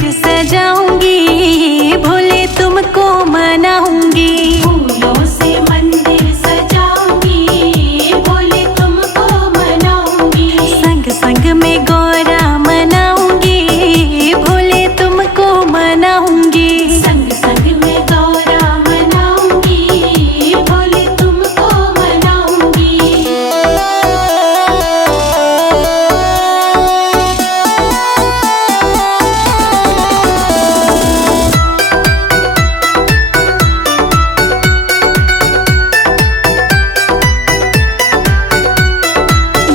मंदिर सजाऊंगी, भोले तुमको मनाऊंगी। फूलों से मंदिर सजाऊंगी, भोले तुमको मनाऊंगी। संग संग में गौरा मनाऊंगी, भोले तुमको मनाऊंगी। संग संग में गौरा मनाऊंगी, भोले तुमको मनाऊंगी।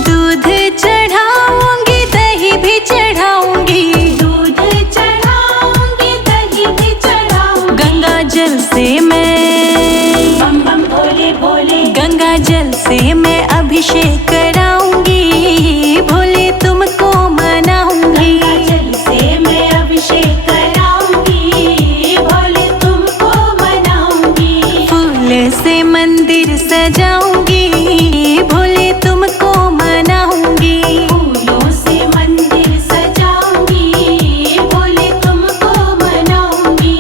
दूध चढ़ाऊंगी, दही भी चढ़ाऊंगी। दूध चढ़ाऊंगी, दही भी चढ़ाऊंगी। गंगा जल से मैं बम बम भोले भोले। गंगा जल से मैं अभिषेक कराऊंगी, भोले तुमको मनाऊंगी। गंगा जल से मैं अभिषेक कराऊंगी, भोले तुमको मनाऊंगी। फूल से मंदिर सजाऊंगी, भोले तुमको मनाऊंगी। फूलों से मंदिर सजाऊंगी, भोले तुमको मनाऊंगी।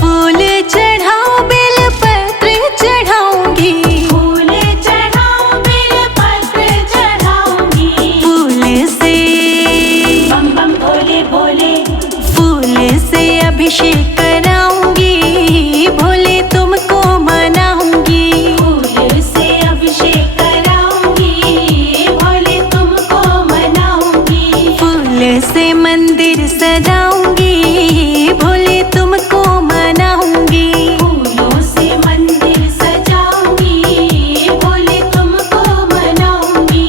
फूल चढ़ाओ, बेल पत्र चढ़ाऊंगी। फूल चढ़ाऊं, बेल पत्र चढ़ाऊंगी। फूल से बम बम भोले भोले। फूल से अभिषेक कराऊंगी, भोले तुमको मनाऊंगी। फूल से अभिषेक कराऊंगी, भोले तुमको मनाऊंगी। फूल से मंदिर सजाऊंगी, भोले तुमको मनाऊंगी। फूलों से मंदिर सजाऊंगी, भोले तुमको मनाऊंगी।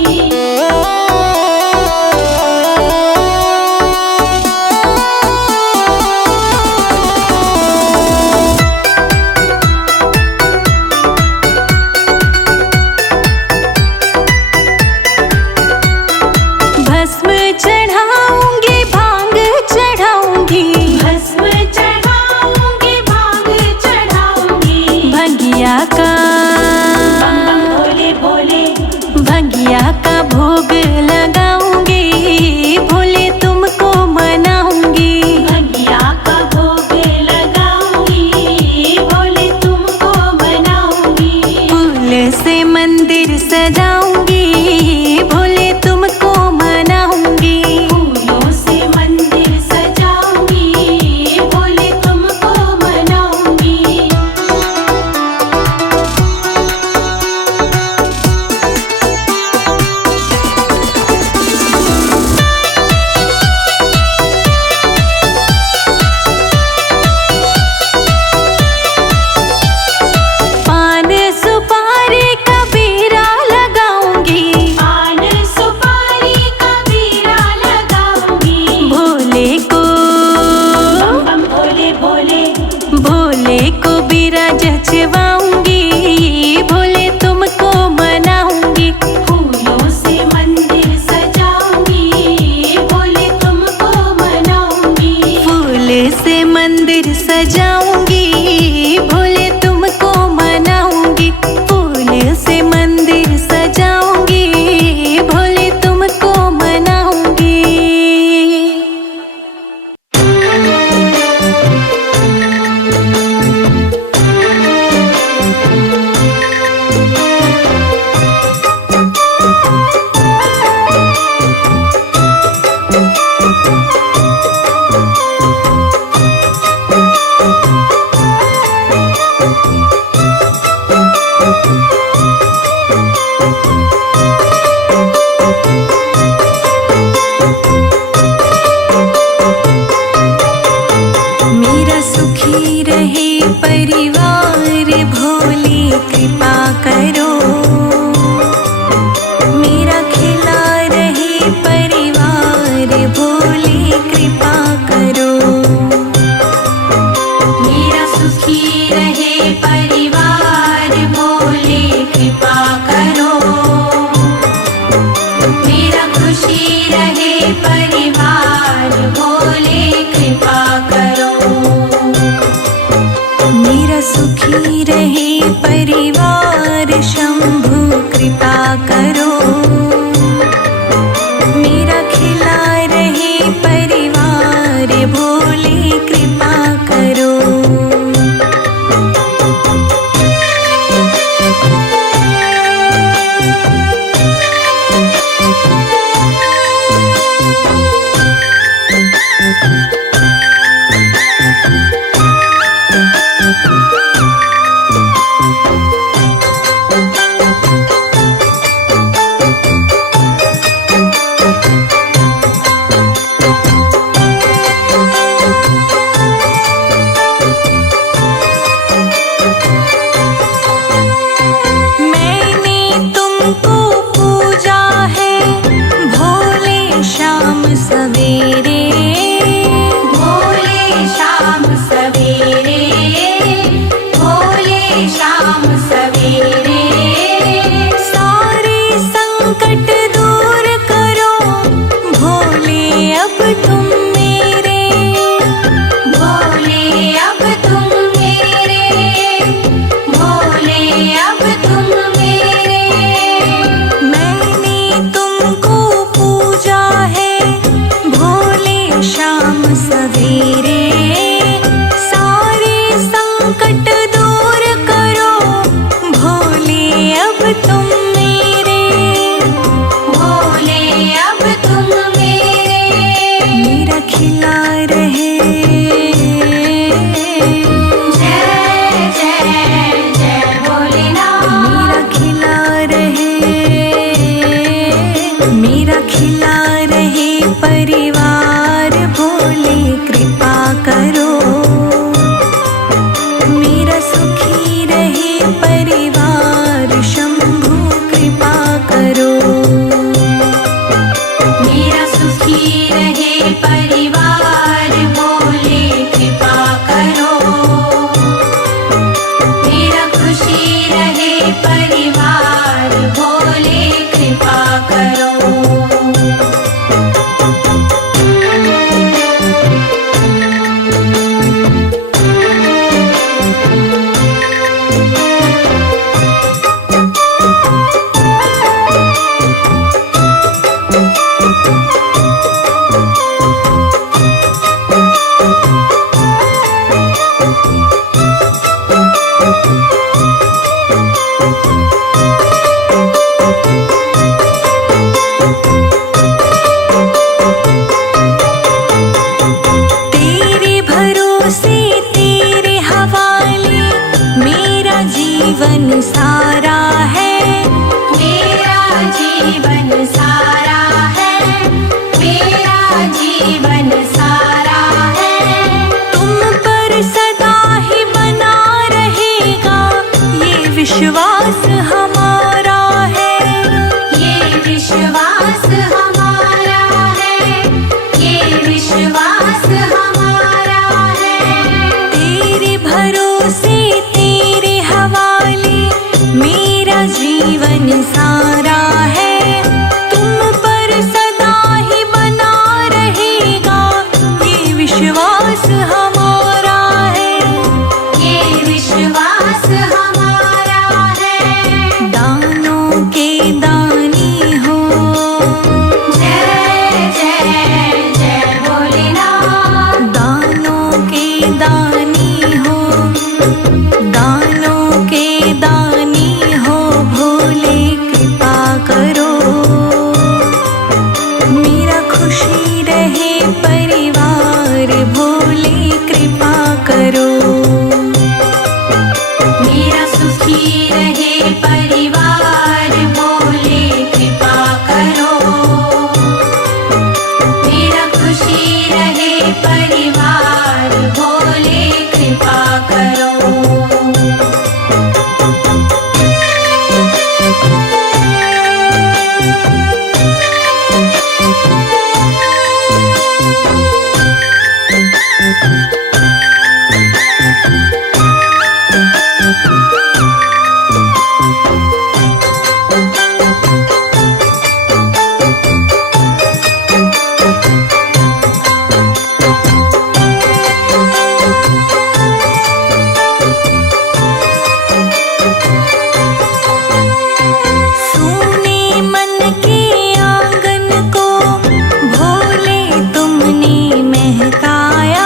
महकाया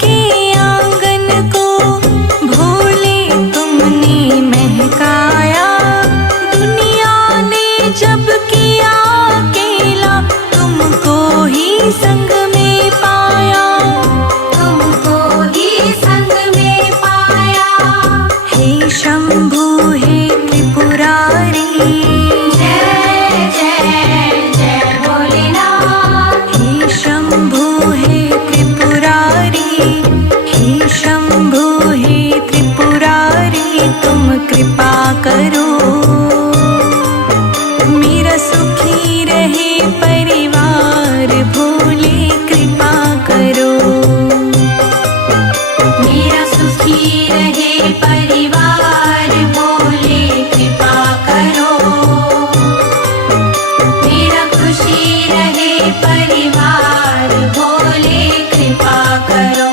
के आंगन को भोले तुमने महकाया। दुनिया ने जब किया अकेला तुमको ही संग में पाया, तुमको ही संग में पाया। हे शंभु हे त्रिपुरारी, जय जय जय भोलेनाथ। हे शंभु हे त्रिपुरारी, हे शंभु हे त्रिपुरारी, तुम कृपा करो मेरा सुखी रहे परिवार, भोले कृपा करो। मेरा सुखी रहे परिवार, भोले कृपा करो। मेरा खुशी रहे परिवार, भोले कृपा करो।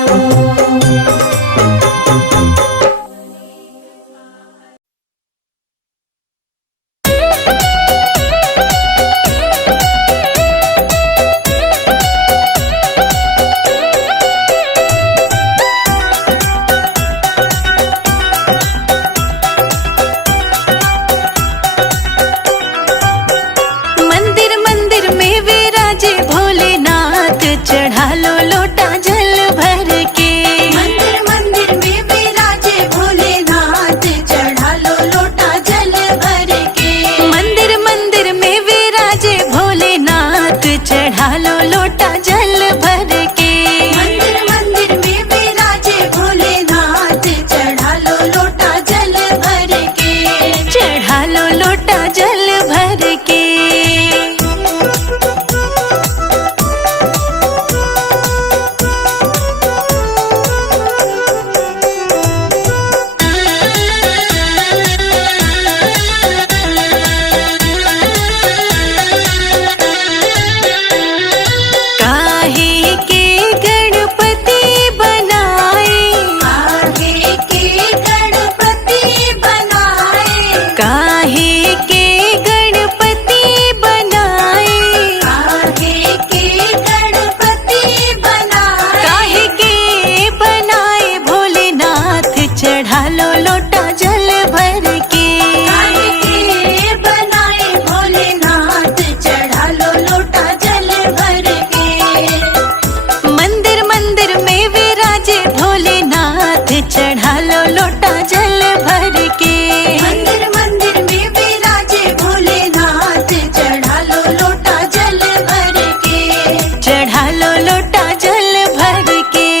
मंदिर मंदिर में विराजे भोलेनाथ, चढ़ा लो लोटा जल भर के। मंदिर मंदिर में विराजे भोलेनाथ, चढ़ा लो लोटा जल भर के। मंदिर मंदिर में विराजे भोलेनाथ, चढ़ा लो लोटा जल भर के। मंदिर मंदिर में विराजे भोलेनाथ, चढ़ा लो लोटा जल भर के। चढ़ा लो लोटा जल भर के। काहे के गणपति बनाए, आगे के गणपति बनाए। काहे के गणपति बनाए, आगे के गणपति बनाए। काहे के बनाए भोलेनाथ, चढ़ा लो लोटा जल भर के। काहे के बनाए भोलेनाथ, चढ़ा लो लोटा जल भर के। मंदिर मंदिर में विराजे भोलेनाथ, चढ़ा लो लोटा जल भर के। मंदिर मंदिर में विराजे भोलेनाथ, चढ़ा लो लोटा जल भर के। चढ़ा लो लोटा जल भर के।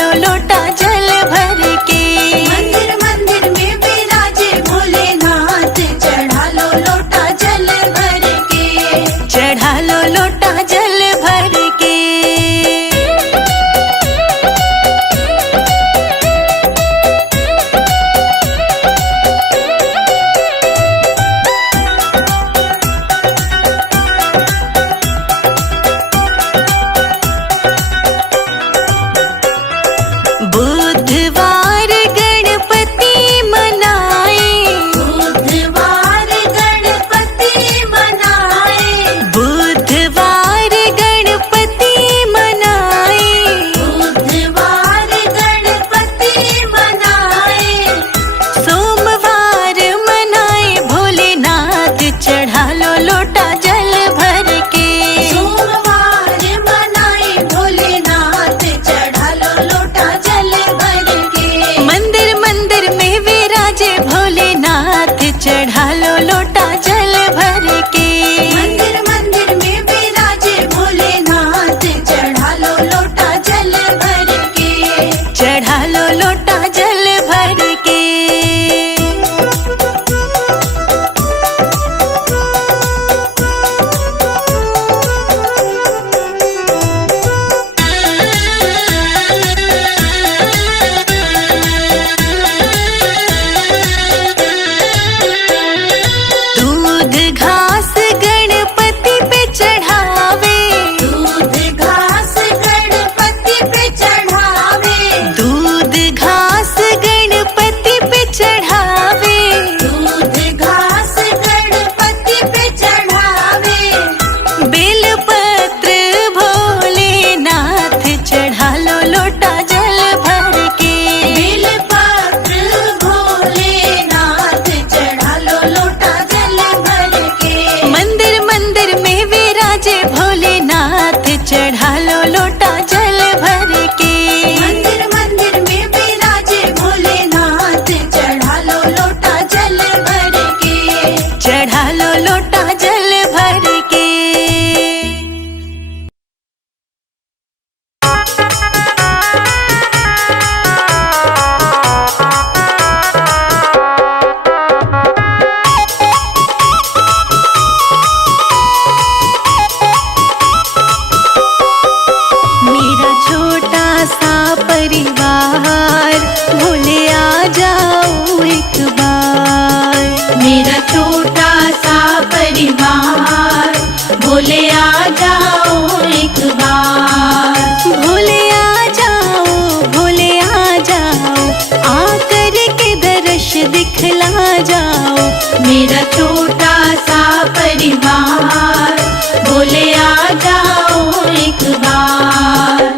चढ़ा लो लोटा जल भर के। मंदिर मंदिर में विराजे भोलेनाथ, चढ़ा लो लोटा जल भर के। चढ़ा लो लोटा जल भर के। बुधवार गणपति मनाए, बुधवार गणपति मनाए, बुधवार गणपति मनाए। बुधवार गणपति मनाए। सोमवार मनाए भोलेनाथ, चढ़ा लो लोटा जल भर के। सोमवार मनाए भोलेनाथ, चढ़ा लो लोटा जल भर के। मंदिर मंदिर में विराजे भोलेनाथ, चढ़ा लो लोटा जल भर के। मंदिर मंदिर में विराजे भोलेनाथ, चढ़ा लो लोटा जल भर के। चढ़ा लो लोटा जल भर के। दूध घास गणपति पे चढ़ावे, दूध घास गणपति पे चढ़ावे, दूध घास गणपति पे चढ़ावे। दूध घास गणपति पे चढ़ावे। बेलपत्र भोलेनाथ, चढ़ा लो लोटा जल भर के। बेलपत्र भोलेनाथ, चढ़ा लो लोटा जल भर के। मंदिर मंदिर में विराजे भोलेनाथ, चढ़ा लो लोटा जल भर के। मंदिर मंदिर में विराजे भोलेनाथ, चढ़ा लो लोटा जल भर के। चढ़ा लो लोटा जल भर के। मेरा छोटा सा परिवार, भोले आ जाओ एक बार। मेरा छोटा सा परिवार, भोले आ जाओ एक बार। भोले आ जाओ, भोले आ जाओ, आकर के दर्श दिखला जाओ। मेरा छोटा सा परिवार, भोले आ जाओ एक बार।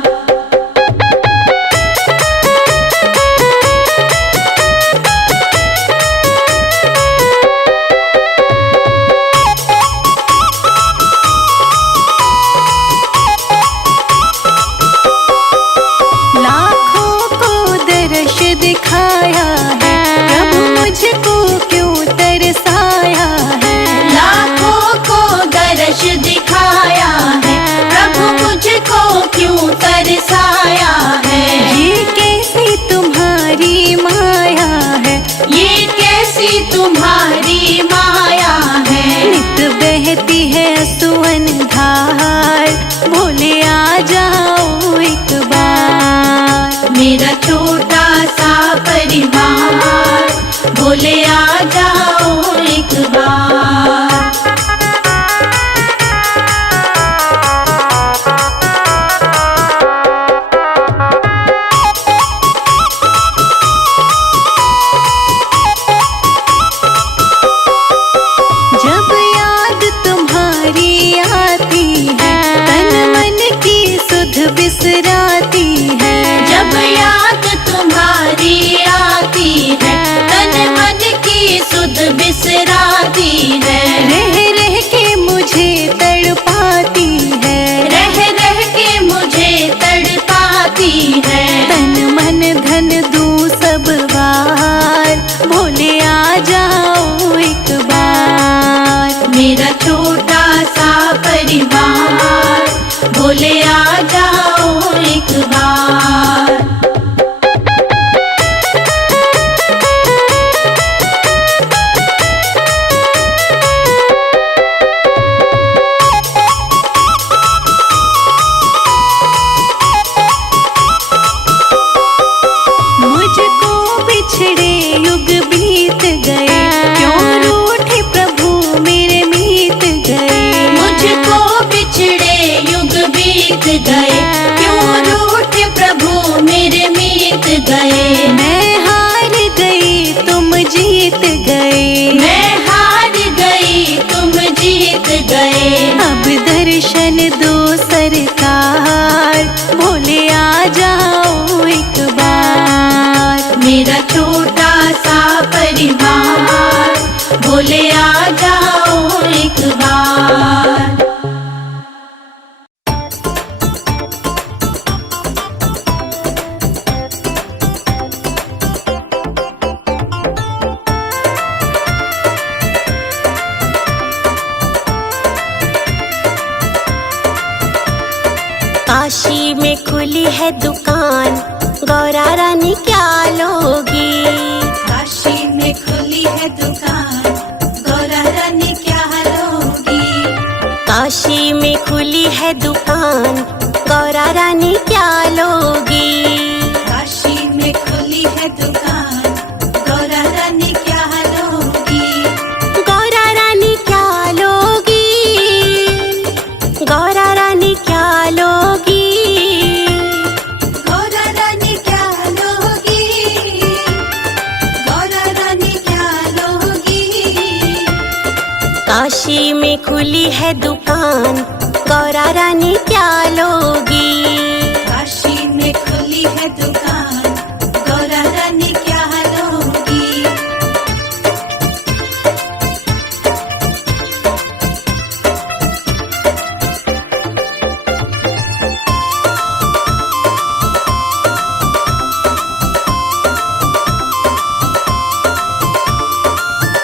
लाखों को दर्श दिखाया है, प्रभु मुझको क्यों तरसाया है। लाखों को दर्श दिखाया है, प्रभु मुझको क्यों तरसाया है। ये कैसी तुम्हारी माया है, ये कैसी तुम्हारी माया है। नित बहती है सुवन धार, भोले आ जाओ एक बार। मेरा छोटा सा परिवार, भोले आ जाओ एक बार। जब याद तुम्हारी आती है, तन मन की सुध बिसराती है। जब याद तुम्हारी आती है, तन मन की सुध बिसराती जीत गए। मैं हार गई तुम जीत गए। मैं हार गई तुम जीत गए। अब दर्शन दो सरकार, भोले आ जाओ एक बार। मेरा छोटा सा परिवार, भोले आ जाओ एक बार। काशी में खुली है दुकान, गौरा रानी क्या लोगी? काशी में खुली है दुकान, गौरा रानी क्या लोगी? काशी में खुली है दुकान, गौरा रानी क्या लोगी? काशी में खुली है दुकान, गौरा रानी क्या लोगी? गौरा रानी क्या लोगी? गौरा रानी क्या लोगी? गौरा रानी क्या लोगी? गौरा रानी क्या लोगी? काशी में खुली है दुकान, गौरा रानी क्या लोगी? काशी में खुली है दुकान, गौरा रानी क्या लोगी?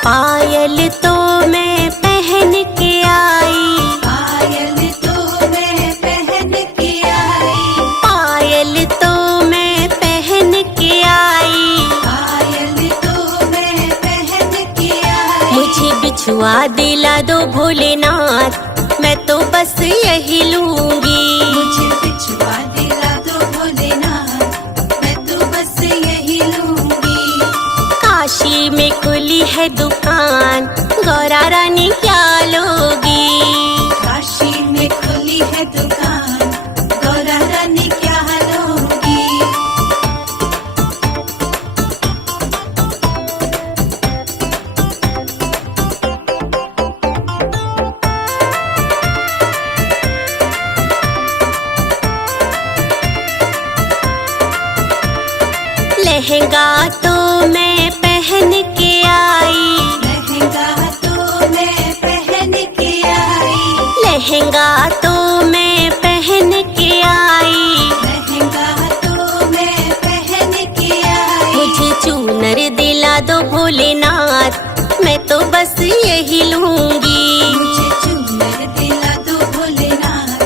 पायल तो मैं पहन के आई, पायल तो मैं पहन के आई। पायल तो मैं पहन के आई। पायल तो मैं पहन के आई। मुझे बिछुआ दिला दो भोलेनाथ, मैं तो बस यही लूंगी। मुझे बिछुआ दिला दो भोलेनाथ, मैं तो बस यही लूंगी। काशी में खुली है दुकान, गौरा रानी क्या लोगी? काशी में खुली है दुकान, गौरा रानी क्या लोगी? लहंगा तो मैं पहन के आई। लहंगा तो मैं पहन के आई। लहंगा तो मैं पहन के आई। लहंगा तो मैं पहन के आई। मुझे चूनर दिला दो भोलेनाथ, मैं तो बस यही लूंगी। मुझे चूनर दिला दो भोलेनाथ,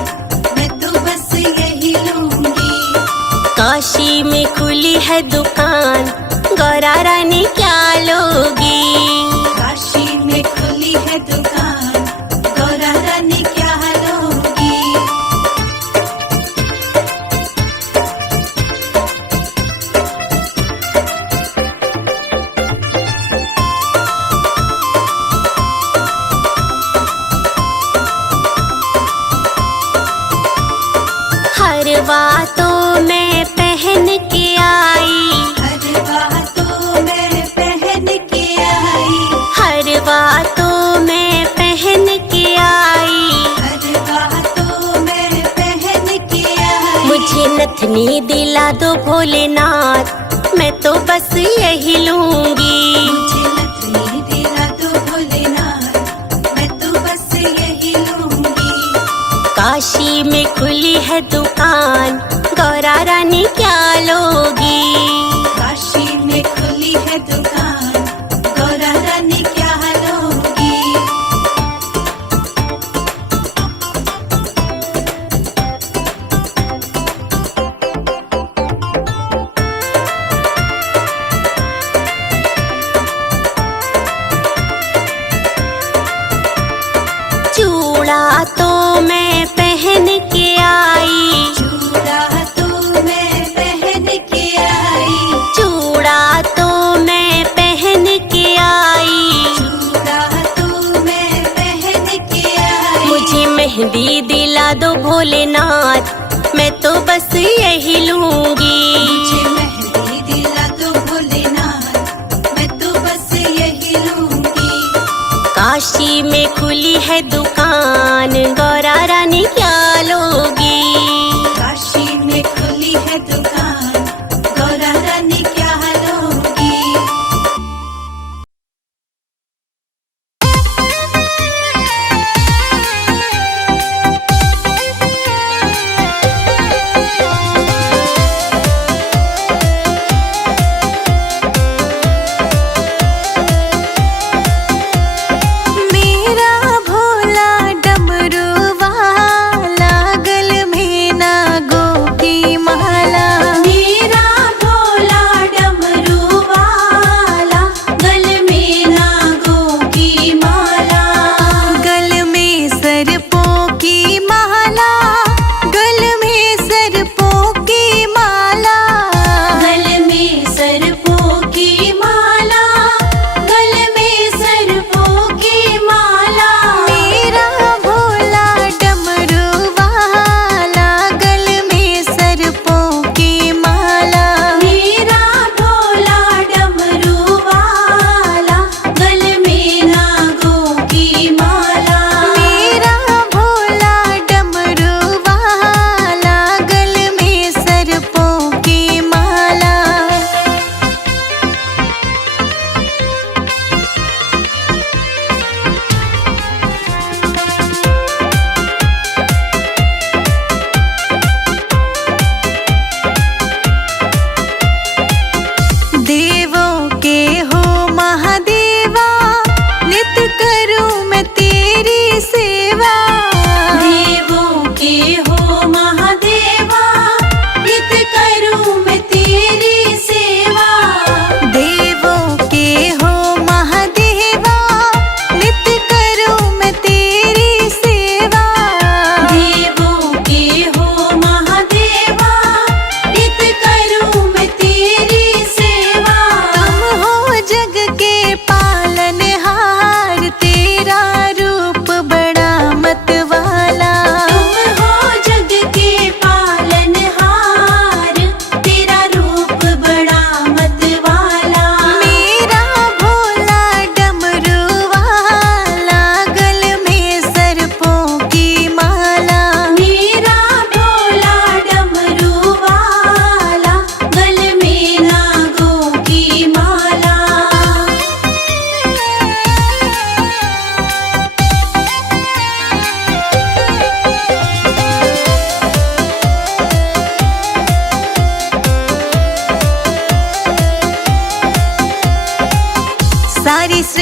मैं तो बस यही लूंगी। काशी में खुली है दुकान, गौरा रानी क्या लोगी? काशी में खुली है दुकान, गौरा रानी क्या लोगी? हरवा तो मैं पहन के आई। हरवा तो मैं पहन के आई। हरवा तो मैं पहन के आई। हरवा तो मैं पहन के आई। मुझे नथनी दिला दो भोलेनाथ, मैं तो बस यही लूंगी। मुझे नथनी दिला दो भोलेनाथ, मैं तो बस यही लूंगी। काशी में खुली है दुकान, गौरा रानी क्या लोगी? काशी में खुली है दुकान, गौरा रानी क्या लोगी? चूड़ा तो मैं पहन के आई। चूड़ा तो मैं पहन के आई। चूड़ा तो मैं पहन के आई। चूड़ा तो मैं पहन के आई। मुझे मेहंदी दिला दो भोलेनाथ, मैं तो बस यही लूंगी। मुझे मेहंदी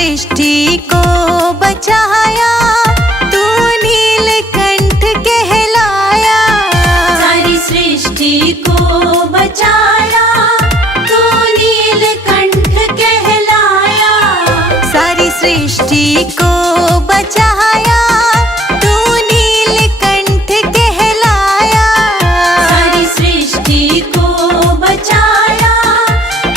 सृष्टि को बचाया, तू नीलकंठ कहलाया। सारी सृष्टि को बचाया, तू नीलकंठ कहलाया। सारी सृष्टि को बचाया, तू नीलकंठ कहलाया। सारी सृष्टि को बचाया,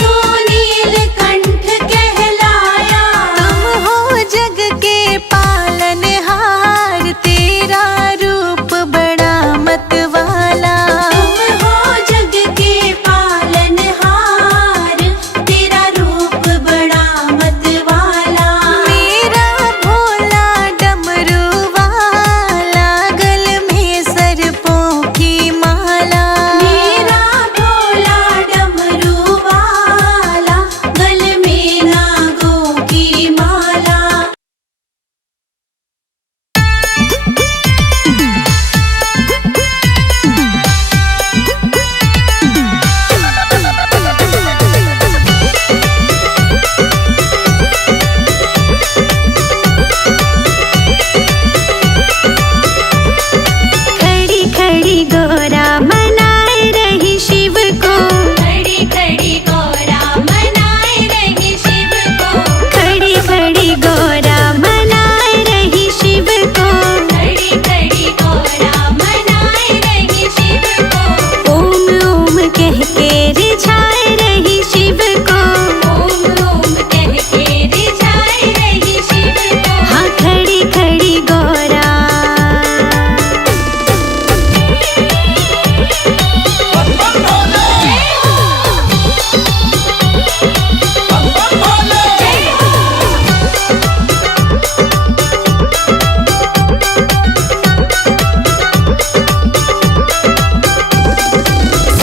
तू नीलकंठ कहलाया। तुम हो जग के पालनहार, तेरा रूप बड़ा मतवाला। तुम हो जग के पालनहार, तेरा रूप बड़ा मतवाला। मेरा भोला डमरू वाला, गल में सर्पों की माला। मेरा भोला डमरू वाला, गल में नागों की माला। खड़ी खड़ी गोरा मनाए रही शिव को, खड़ी खड़ी गोरा मनाए रही शिव को। खड़ी खड़ी गोरा मनाए रही शिव को। खड़ी खड़ी गोरा मनाए रही शिव को। ओम ओम कह के रिझाए रही शिव को। ओम ओम कह के रिझाए रही शिव को। हाँ खड़ी खड़ी गोरा।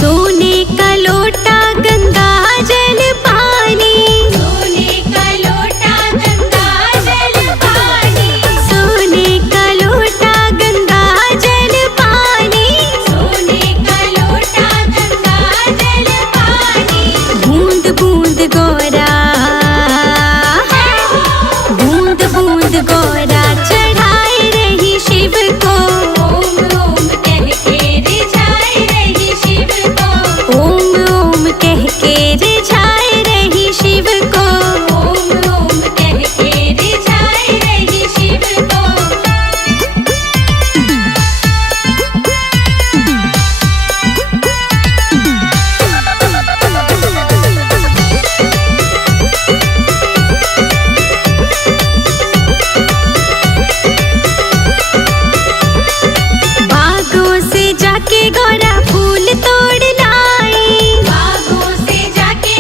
सोने का लोटा गंगा जल पानी, सोने का लोटा गंगा जल पानी। सोने का लोटा गंगा जल पानी। सोने का लोटा गंगा जल पानी। बूंद बूंद गोरा, बूंद बूंद गोरा चढ़ाए रही शिव को। ओम ओम कह के रिझाए रही शिव को। ओम ओम कह के रिझाए रही शिव को। ओम ओम कह के रिझाए रही शिव को। बागों से जाके गोरा फूल तोड़ लाई। बागों से जाके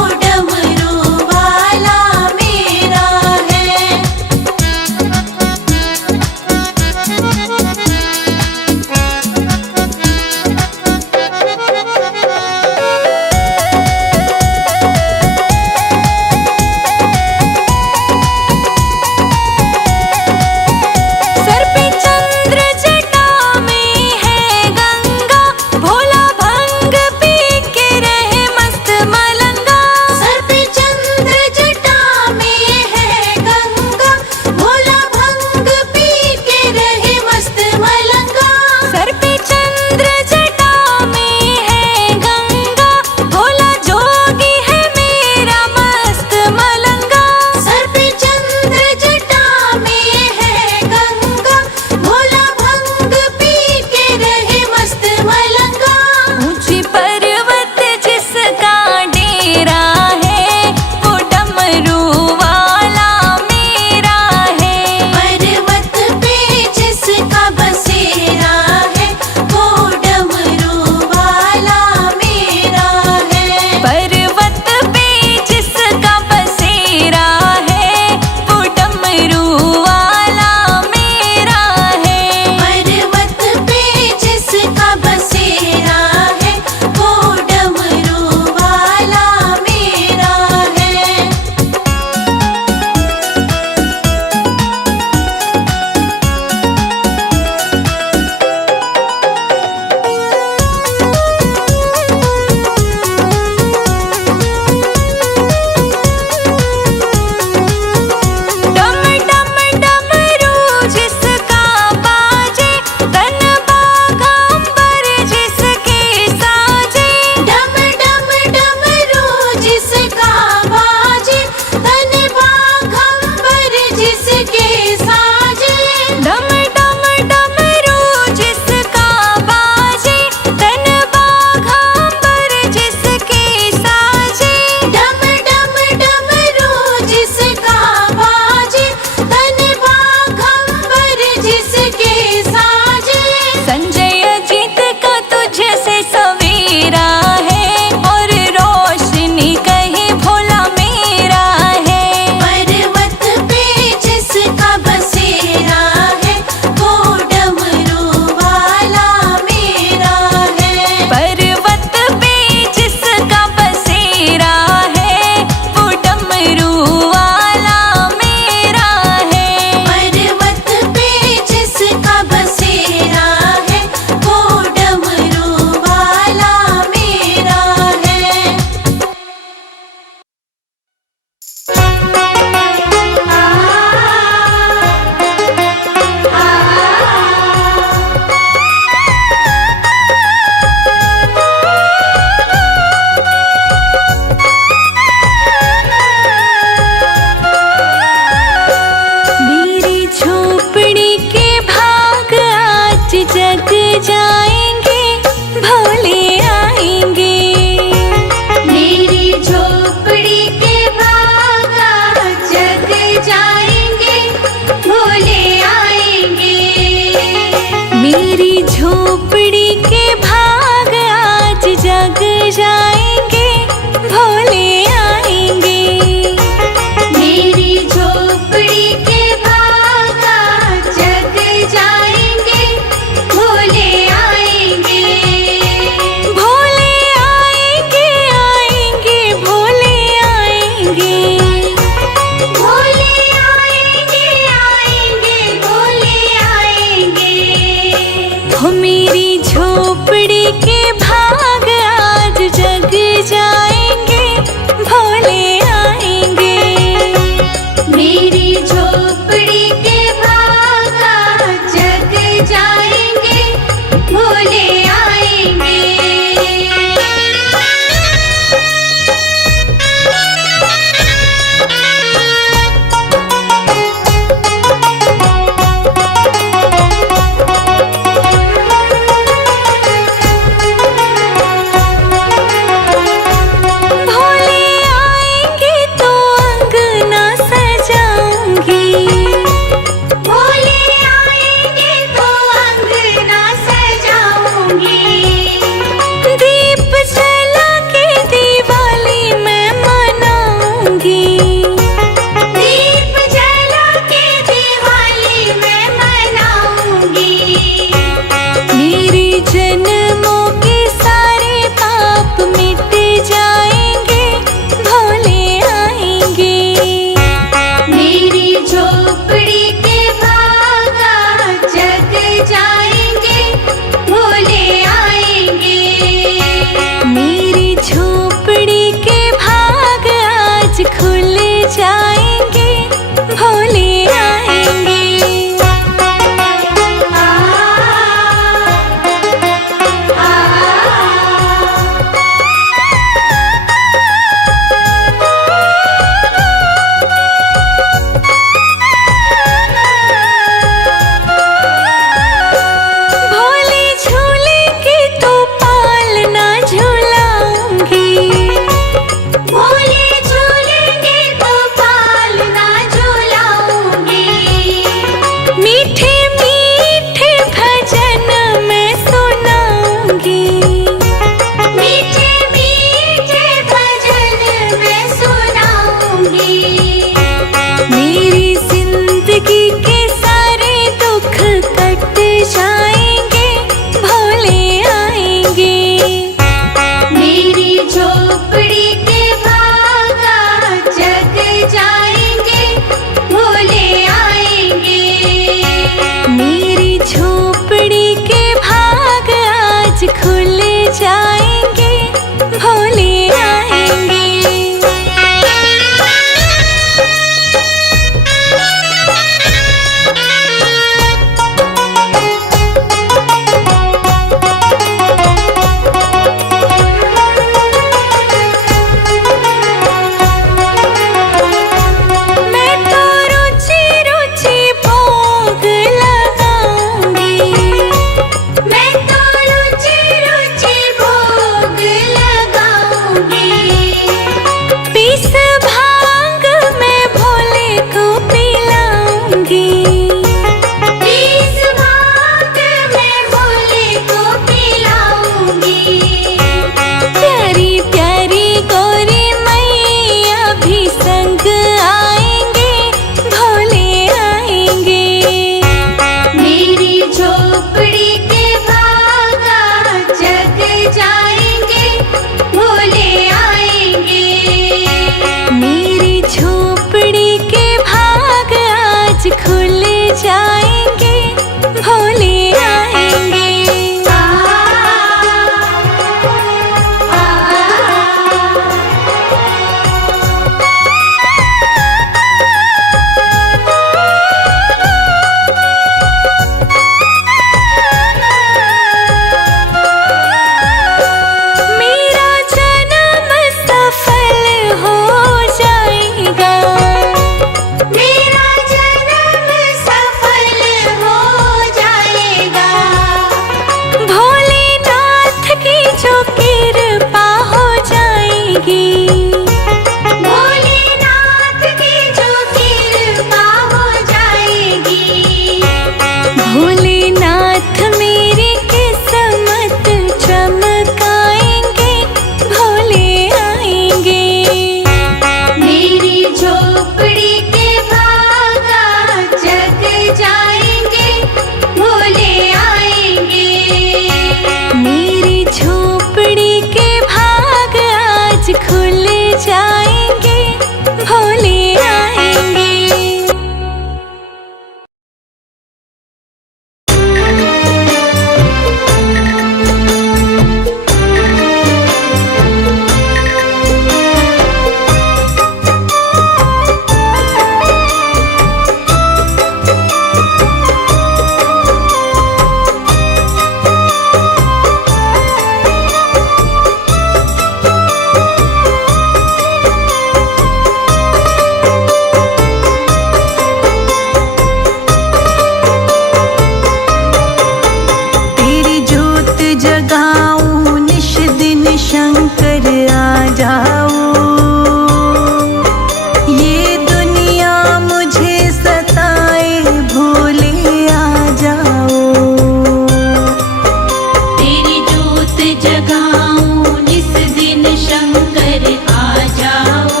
शंकर आ जाओ,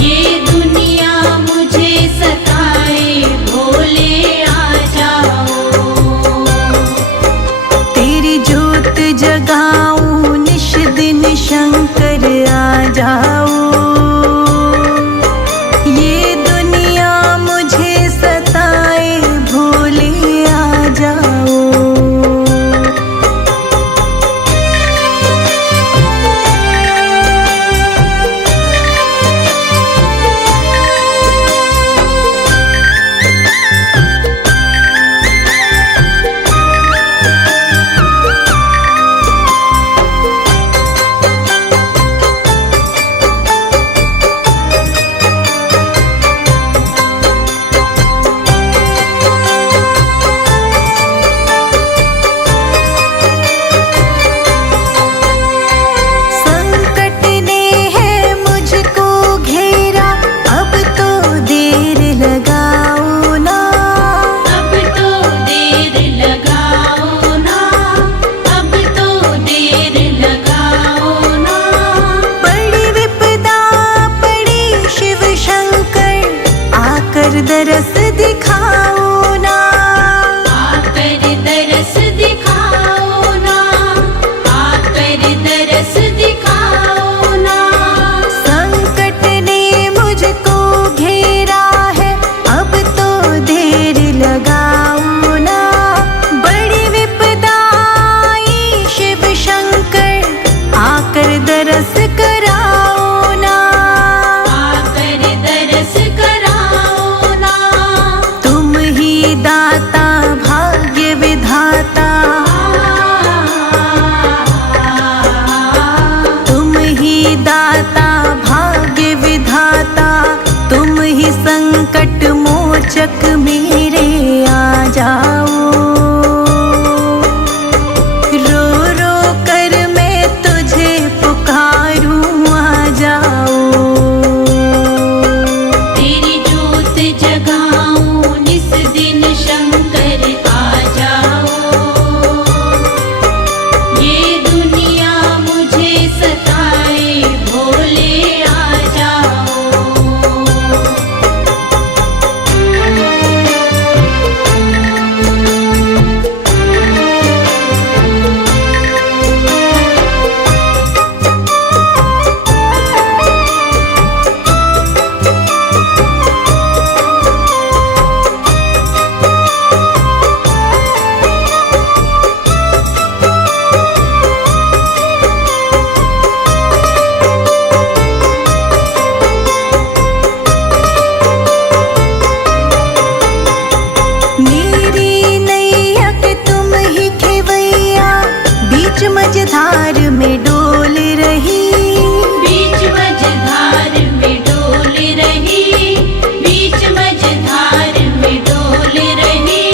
ये दुनिया मुझे सताए भोले आ जाओ। तेरी ज्योत जगाऊं निश दिन शंकर आ जाओ, ये दुनिया मुझे सताए भोले आ जाओ। दरस दिखाओ ना, आकर दरस दिखाओ ना, आकर दरस दिखाओ ना। संकट ने मुझको घेरा है, अब तो देर लगाओ ना। बड़ी विपदा आई शिव शंकर, आकर दरस कराओ ना, आकर दरस कराओ ना। तुम ही दाता भाग्य विधाता, तुम ही दाता भाग्य विधाता, तुम ही संकट मोचक मेरे आ जाओ। रो रो कर मैं तुझे पुकारूं आ जाओ। तेरी ज्योत जगाऊं निस दिन शंकर आ जाओ, ये दुनिया मुझे सताए भोले आ जाओ। मेरी नैया के तुम ही खेवैया, बीच मझधार में डोल रही। बीच मझधार में डोल रही, बीच मझधार में डोल रही।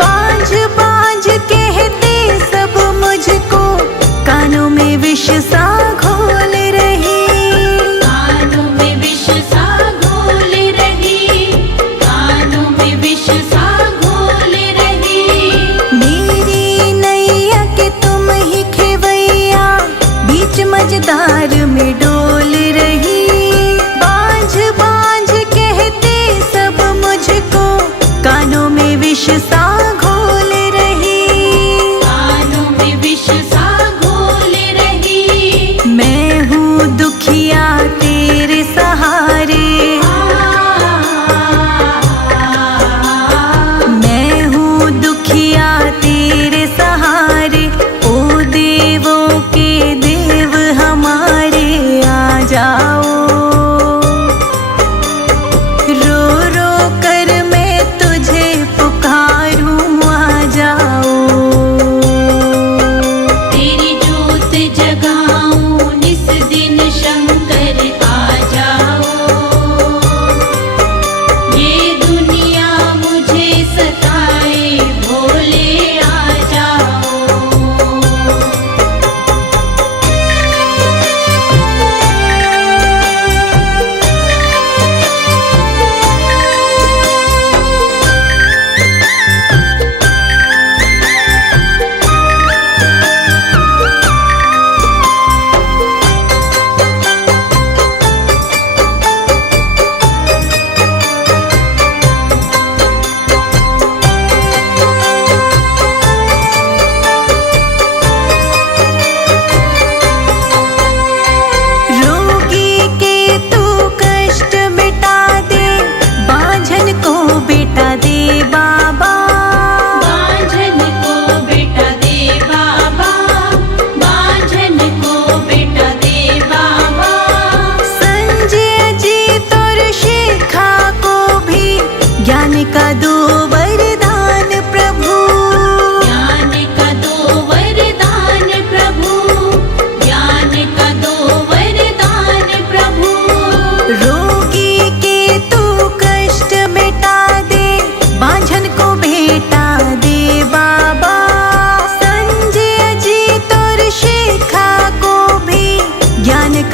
बांझ बांझ कहते सब मुझको, कानों में विष सा घोल रही। कानों में विष सा घोल रही, कानों में विष सा घोल रही। मेरी नैया के तुम ही खेवैया, बीच मझधार में डोल रही। बांझ बांझ कहते सब मुझको, कानों में विष सा घोल रही। कानों में विष सा घोल रही,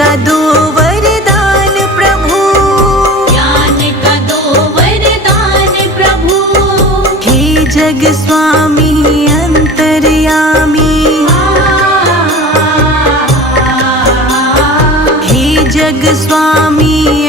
का दो वरदान प्रभु, ज्ञान का दो वरदान प्रभु। हे जग स्वामी अंतर्यामी, हे जग स्वामी